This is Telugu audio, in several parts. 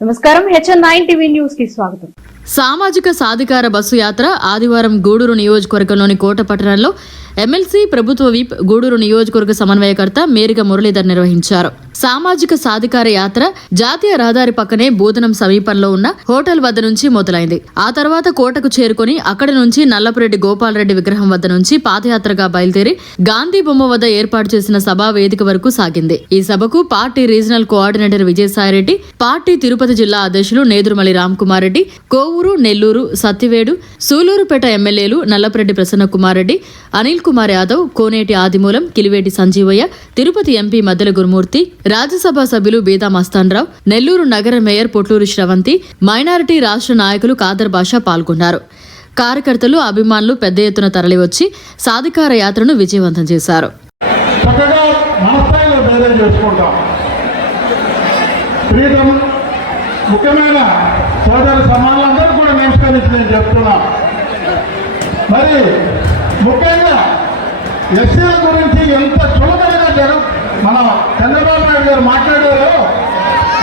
నమస్కారం, HN9 టీవీ న్యూస్ కి స్వాగతం. సామాజిక సాధికార బస్సు యాత్ర ఆదివారం గూడూరు నియోజకవర్గంలోని కోట పట్టణంలో ఎమ్మెల్సీ ప్రభుత్వ విప్ గూడూరు నియోజకవర్గ సమన్వయకర్త మేరిగ మురళీధర్ నిర్వహించారు. సామాజిక సాధికార యాత్ర జాతీయ రహదారి పక్కనే బోధనం సమీపంలో ఉన్న హోటల్ వద్ద నుంచి మొదలైంది. ఆ తర్వాత కోటకు చేరుకుని అక్కడి నుంచి నల్లపురెడ్డి గోపాలరెడ్డి విగ్రహం వద్ద నుంచి పాదయాత్రగా బయలుదేరి గాంధీ బొమ్మ వద్ద ఏర్పాటు చేసిన సభా వేదిక వరకు సాగింది. ఈ సభకు party regional coordinator Vijayasai Reddy, party Tirupati జిల్లా అధ్యక్షులు నేదురుమల్లి రామ్కుమార్ రెడ్డి, కోవూరు, నెల్లూరు, సత్తివేడు, సూలూరుపేట ఎమ్మెల్యేలు నల్లపురెడ్డి ప్రసన్న కుమార్ రెడ్డి, అనిల్ కుమార్ యాదవ్, కోనేటి ఆదిమూలం, కిలివేటి సంజీవయ్య, తిరుపతి ఎంపీ మద్దెల గురుమూర్తి, రాజ్యసభ సభ్యులు బేదా మస్తాన్రావు, నెల్లూరు నగర మేయర్ పొట్లూరి శ్రవంతి, మైనారిటీ రాష్ట్ర నాయకులు ఖాదర్ బాషా పాల్గొన్నారు. కార్యకర్తలు, అభిమానులు పెద్ద ఎత్తున తరలివచ్చి సాధికార యాత్రను విజయవంతం చేశారు. ముఖ్యమైన సోదరు సమానులందరూ కూడా నమస్కరించి నేను చెప్తున్నా. మరి ముఖ్యంగా ఎస్సీల గురించి ఎంత చులకనగా మన చంద్రబాబు నాయుడు గారు మాట్లాడారో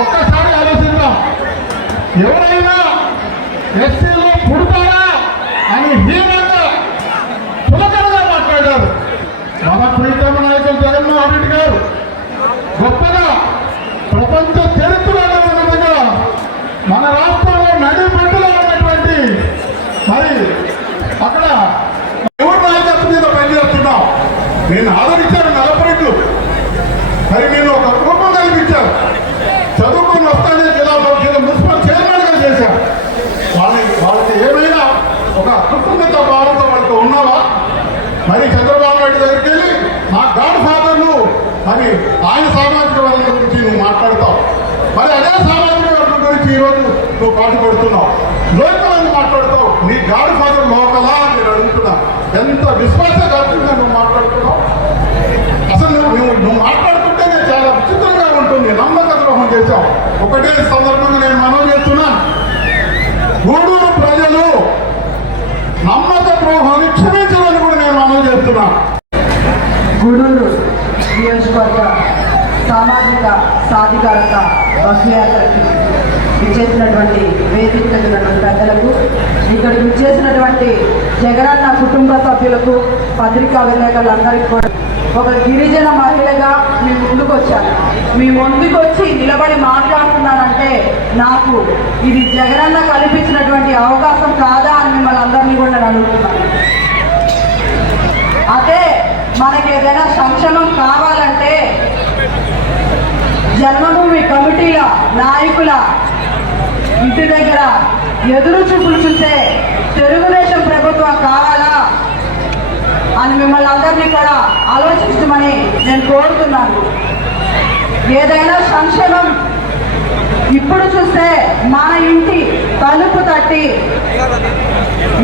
ఒక్కసారి ఆలోచిద్దాం. ఎవరైనా ఎస్సీలో పుడతారా అని హీనంగా చులకనగా మాట్లాడారు. మన ప్రీతమ నాయకులు జగన్మోహన్ రెడ్డి గారు గొప్పగా ప్రపంచ చరిత్రలో ఉన్నట్టుగా మన రాష్ట్రంలో నడిపట్టులో ఉన్నటువంటి మరి అక్కడ ఎవరు నాయకత్వం మీద పనిచేస్తున్నాం. నేను ఆదరించాను నల్లపురెడ్డి, మరి నేను ఒక రూపం కల్పించాను. చదువుకుని వస్తానే జిల్లా పరిషత్ మున్సిపల్ చైర్మన్గా చేశాను. వాళ్ళకి ఏమైనా ఒక కృతజ్ఞత భావంతో వాళ్ళతో ఉన్నావా? మరి చంద్రబాబు నాయుడు దగ్గరికి వెళ్ళి నా గాడ్ ఫాదర్లు మరి ఆయన సామాజిక వర్గం గురించి నువ్వు మాట్లాడతావు. మరి అదే సామాజిక వర్గం గురించి ఈరోజు నువ్వు పాటుపడుతున్నావు. లోకల్ అని మాట్లాడతావు. నీ గాడ్ ఫాదర్ లోకలా అని నేను అడుగుతున్నా. ఎంత విశ్వాసఘాతంగా నువ్వు మాట్లాడుతున్నావు. అసలు నువ్వు మాట్లాడుతుంటేనే చాలా విచిత్రంగా ఉంటుంది. నమ్మక ద్రోహం చేశావు. ఒకటే సందర్భంగా నేను మనవి చేస్తున్నా, గూడూరు ప్రజలు నమ్మక ద్రోహాన్ని క్షమించాలని కూడా నేను మనవి చేస్తున్నా. గూడూరు నియోజకవర్గ సామాజిక సాధికారత బస్సు యాత్రకి విచ్చేసినటువంటి వేదిక ఉన్నటువంటి పెద్దలకు, ఇక్కడికి విచ్చేసినటువంటి జగనన్న కుటుంబ సభ్యులకు, పత్రికా విలేకరులందరికీ కూడా ఒక గిరిజన మహిళగా మీ ముందుకు వచ్చాను. మీ ముందుకు వచ్చి నిలబడి మాట్లాడుతున్నానంటే నాకు ఇది జగనన్న కల్పించినటువంటి అవకాశం కాదా అని మిమ్మల్ని అందరినీ కూడా నేను అడుగుతున్నాను. అదే మనకి ఏదైనా సంక్షేమం కావాలంటే జన్మభూమి కమిటీల నాయకుల ఇంటి దగ్గర ఎదురు చూపులు చూస్తే తెలుగుదేశం ప్రభుత్వం కావాలా అని మిమ్మల్ని అందరినీ కూడా ఆలోచించమని నేను కోరుతున్నాను. ఏదైనా సంక్షేమం ఇప్పుడు చూస్తే మన ఇంటి తలుపు తట్టి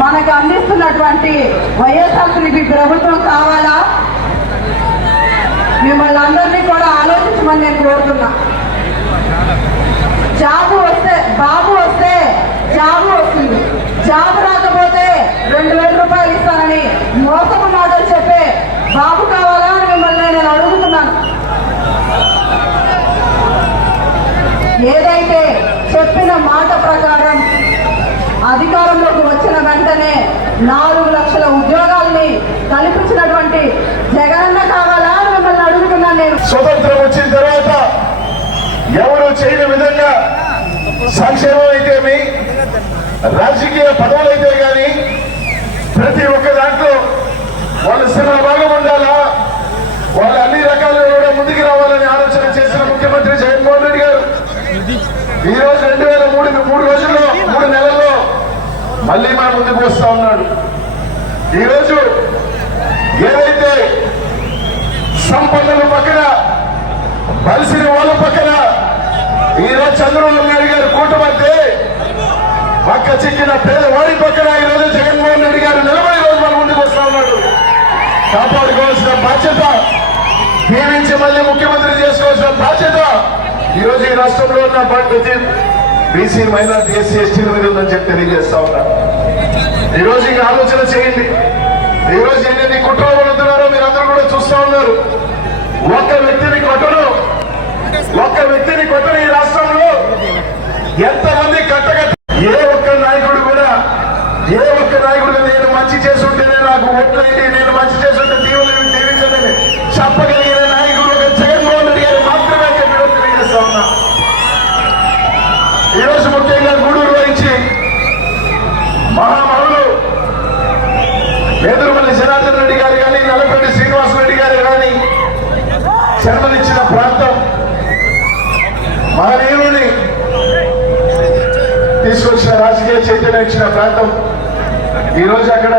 మనకు అందిస్తున్నటువంటి వైఎస్ఆర్సీపీ ప్రభుత్వం కావాలా? మిమ్మల్ని అందరినీ కూడా ఆలోచించమని నేను కోరుతున్నా. జాబు వస్తే బాబు వస్తే జాబు వస్తుంది, జాబు రాకపోతే 2000 రూపాయలు ఇస్తానని మోసపు మాటలు చెప్పే బాబు కావాలా అని మిమ్మల్ని నేను అడుగుతున్నాను. ఏదైతే చెప్పిన మాట ప్రకారం అధికారంలోకి వచ్చిన వెంటనే 4 లక్షల ఉద్యోగాల్ని కల్పించినటువంటి జగనన్న కావాలా అని మిమ్మల్ని అడుగుతున్నాను నేను. స్వతంత్రం వచ్చిన తర్వాత ఎవరు చేయని విధంగా సంక్షేమం అయితేమి, రాజకీయ పదవులు అయితే కానీ ప్రతి ఒక్క దాంట్లో వాళ్ళ శ్రమ భాగం ఉండాలా, వాళ్ళు అన్ని రకాలుగా కూడా ముందుకు రావాలని ఆలోచన చేసిన ముఖ్యమంత్రి జగన్మోహన్ రెడ్డి గారు ఈరోజు 3 నెలల్లో మళ్ళీ మన ముందుకు వస్తా ఉన్నాడు. ఈరోజు ఏదైతే సంపన్నుల పక్కన బలిసిన వాళ్ళ పక్కన ఈరోజు చంద్రబాబు నాయుడు గారు కూటమంటే పక్క చిక్కిన పేదవాడి పక్కన ఈరోజు జగన్మోహన్ రెడ్డి గారు నిలబడి రోజు మన ముందుకు వస్తా ఉన్నాడు. కాపాడుకోవాల్సిన బాధ్యత, దీవించి మళ్ళీ ముఖ్యమంత్రి చేసుకోవాల్సిన బాధ్యత ఈరోజు ఈ రాష్ట్రంలో ఉన్న ప్రతి బీసీ, మైనార్టీ, ఎస్సీ, ఎస్టీల మీద ఉందని చెప్పి తెలియజేస్తా ఉన్నా. ఈరోజు ఇంకా ఆలోచన చేయండి. ఈరోజు ఎన్ని కుట్రలు పడుతున్నారో మీరు అందరూ కూడా చూస్తా ఉన్నారు. ఒక్క వ్యక్తిని కొట్టడం ఈ రాష్ట్రంలో ఎంతమంది కట్టగట్ట ఏ ఒక్క నాయకుడు కూడా నేను మంచి చేస్తుంటేనే నాకు ఓట్లయింది, నేను మంచి చేస్తుంటే దీవించండి చెప్పగలిగిన నాయకుడు ఒక జగన్మోహన్ రెడ్డి గారు మాత్రమే చెప్పడం తెలియజేస్తా ఉన్నా. ఈరోజు ముఖ్యంగా గూడూరు నుంచి మహామహులు ఎదురుమల్లి జనార్దన్ రెడ్డి గారు కానీ, నల్లపల్లి శ్రీనివాసరెడ్డి గారు కానీ జన్మనిచ్చిన ప్రాంతం, మహనీయుని తీసుకొచ్చిన రాజకీయ చైతన్యం ఇచ్చిన ప్రాంతం. ఈరోజు అక్కడ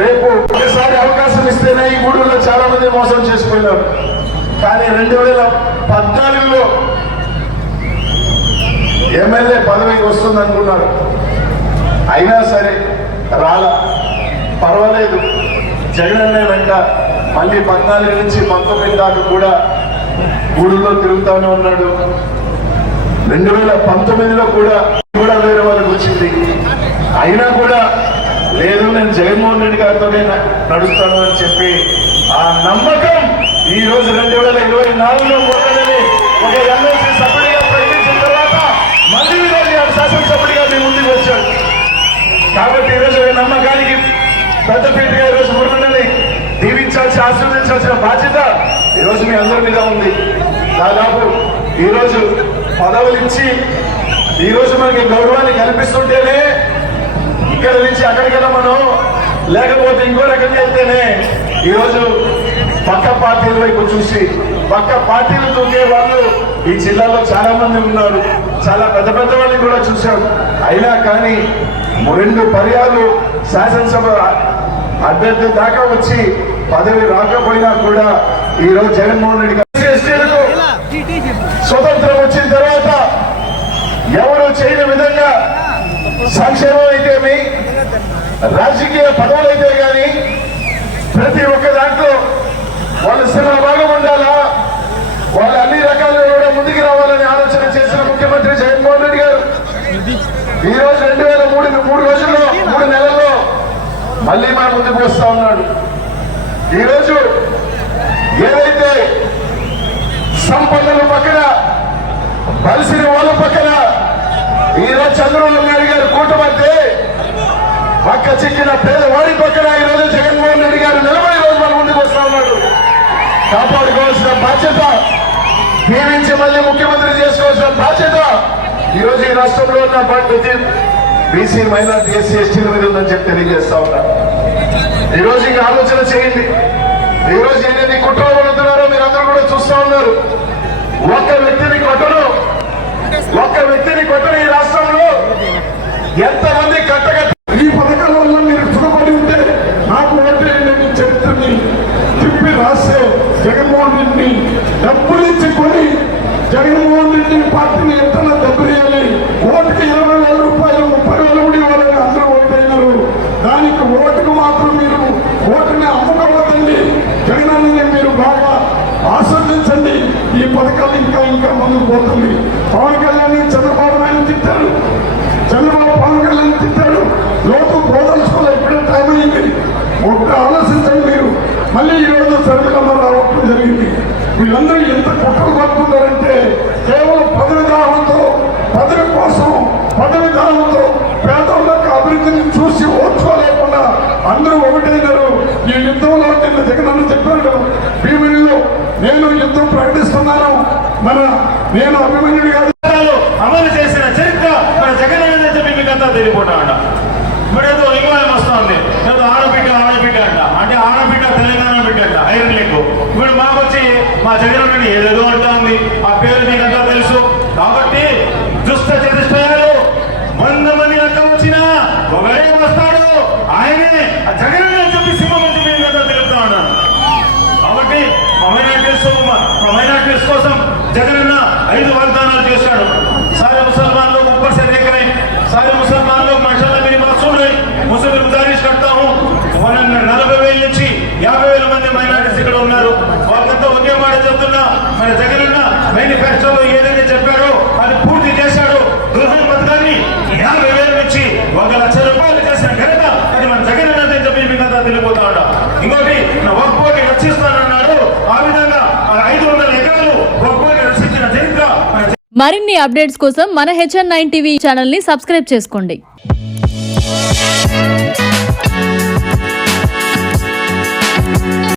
రేపు ఒకసారి అవకాశం ఇస్తేనే ఈ గూడూరులో చాలా మంది మోసం చేసిపోయినారు. కానీ 2014లో ఎమ్మెల్యే పదవికి వస్తుంది అనుకున్నారు, అయినా సరే రాలా. పర్వాలేదు, జగనన్నే వెంట మళ్ళీ 14 నుంచి 19 దాకా కూడా గూడూరులో తిరుగుతానే ఉన్నాడు. 2019లో కూడా వేరే వాళ్ళకి వచ్చింది, అయినా కూడా లేదు నేను జగన్మోహన్ రెడ్డి గారితోనే నడుస్తాను అని చెప్పి ఆ నమ్మకం ఈ రోజు 2024లో మొదలని ఒక ఎమ్మెల్సీ సభ్యుడిగా ప్రయత్నించిన తర్వాత మళ్ళీ ఈరోజు శాసనసభ్యుడిగా మీ ముందుకు వచ్చాడు. కాబట్టి ఈరోజు ఈ నమ్మకానికి పెద్దపీటగా ఈరోజు మురళిని దీవించాల్సి ఆశీర్వదించాల్సిన బాధ్యత ఈరోజు మీ అందరి మీద ఉంది. దాదాపు ఈరోజు పదవులు ఇచ్చి ఈరోజు మనకి గౌరవాన్ని కల్పిస్తుంటేనే ఇక్కడ నుంచి అక్కడికైనా మనం, లేకపోతే ఇంకో రకంగా వెళ్తేనే ఈరోజు పక్క పార్టీల వైపు చూసి పక్క పార్టీలు తూగే వాళ్ళు ఈ జిల్లాలో చాలా మంది ఉన్నారు. చాలా పెద్ద పెద్ద వాళ్ళని కూడా చూశాం. అయినా కానీ 2 పర్యాలు శాసనసభ అభ్యర్థి దాకా వచ్చి పదవి రాకపోయినా కూడా ఈరోజు జగన్మోహన్ రెడ్డి గారు స్వతంత్రం వచ్చిన తర్వాత ఎవరు చేయని విధంగా సంక్షేమం అయితేమి, రాజకీయ పదవులైతే కానీ ప్రతి ఒక్క దాంట్లో వాళ్ళ శ్రమ భాగం ఉండాలా, వాళ్ళు అన్ని రకాలుగా కూడా ముందుకు రావాలని ఆలోచన చేసిన ముఖ్యమంత్రి జగన్మోహన్ రెడ్డి గారు ఈరోజు 2003 3 రోజుల్లో 3 నెలల్లో మళ్ళీ మన ముందుకు వస్తా ఉన్నాడు. ఈరోజు ఏదైతే సంపన్నుల పక్కన, బలిసిన వాళ్ళ పక్కన ఈరోజు చంద్రబాబు నాయుడు గారు కూటమంటే పక్క చిక్కిన పేదవాడి పక్కన ఈరోజు జగన్మోహన్ రెడ్డి గారు నిలబడి రోజు మన ముందుకు వస్తా ఉన్నాడు. కాపాడుకోవాల్సిన బాధ్యత, దీవించి మళ్ళీ ముఖ్యమంత్రి చేసుకోవాల్సిన బాధ్యత ఈరోజు ఈ రాష్ట్రంలో ఉన్న ప్రతి బీసీ, మైనార్టీ, ఎస్సీ, ఎస్టీల మీద ఉందని చెప్పి తెలియజేస్తా ఉన్నా. ఈరోజు ఇంకా ఆలోచన చేయండి. ఈరోజు ఎన్ని కుట్రలు పడుతున్నారో మీరు అందరూ కూడా చూస్తా ఉన్నారు. ఒక్క వ్యక్తిని కొట్టని ఈ రాష్ట్రంలో ఎంతమంది కట్టగట్ట. ఈ పథకాల వల్ల మీరు సుఖపడి ఉంటే నాకు ఓటేయండి చరిత్రని తిప్పి రాసే జగన్మోహన్ రెడ్డిని డబ్బులు ఇచ్చి కొని జగన్మోహన్ రెడ్డి పార్టీని ఎంతనా దెబ్బతీయాలి, ఓటుకి 20,000 రూపాయలు 30,000 కూడా ఇవ్వాలని అందరూ ఓటైనారు. దానికి ఓటుకు మాత్రం మీరు ఓటుని అమ్ముకోవద్దండి. జగనన్నని మీరు బాగా ఆస్వాదించండి. ఈ పథకాలు ఇంకా ముందుకు పోతుంది. పవన్ కళ్యాణ్ చంద్రబాబు నాయుడు తిట్టాడు, పవన్ కళ్యాణ్ తిట్టాడు. లోటు బోధనలో ఇప్పుడే టైం అయింది, ఒకటి ఆలోచించండి మీరు. మళ్ళీ ఈరోజు సర్వేలమ్మ రావడం జరిగింది. వీళ్ళందరూ ఎంత కుట్రలు పడుతున్నారంటే కేవలం పదవి దానంతో పేదలకు అభివృద్ధిని చూసి ఓర్చుకోలేకుండా అందరూ ఒకటైనారు. ఈ యుద్ధంలో నిన్న జగనన్న చెప్పాడు, భీమునిలో నేను యుద్ధం ప్రకటిస్తున్నాను, నేను అభిమన్యుడి గారు అమలు చేసిన చరిత్ర మన జగన్ చెప్పి మీకంతా తెలియకుండా అంట. ఇప్పుడేదో ఇంగ్లాండ్ వస్తుంది, ఏదో ఆడబిడ్డ అంట, అంటే ఆడబిడ్డ తెలంగాణ బిడ్డ అంట, ఐరన్ లింక్. ఇప్పుడు మాకొచ్చి మా జగన్ ఏదేదో అంటా ఉంది, ఆ పేరు మీకంతా తెలుసు. కాబట్టి దుష్ట చతుష్టయాలు 100 మంది అక్క వచ్చినా ఒకడే వస్తాడు, ఆయనే జగన్ అని చెప్పి సింహం అని చెప్పి మీకంతా తెలుపుతా ఉన్నాను. కాబట్టి మైనార్టీస్ కోసం జగనన్న 5 వాగ్దానాలు చేశాడు. सारे मुसलमान लोग ऊपर से देख रहे हैं, सारे मुसलमान लोग माशाल्लाह मेरी बात सुन रहे हैं. मुझसे गुजारिश करता हूँ, 40,000 నుంచి 50,000 మంది మైనారిటీస్ ఇక్కడ ఉన్నారు. వాళ్ళంతా ఒకే మాట చెప్తున్నా, మన జగనన్న మేనిఫెస్టోలో మరిన్ని అప్డేట్స్ కోసం మన HN9 టీవీ ఛానల్ ని సబ్స్క్రైబ్ చేసుకోండి.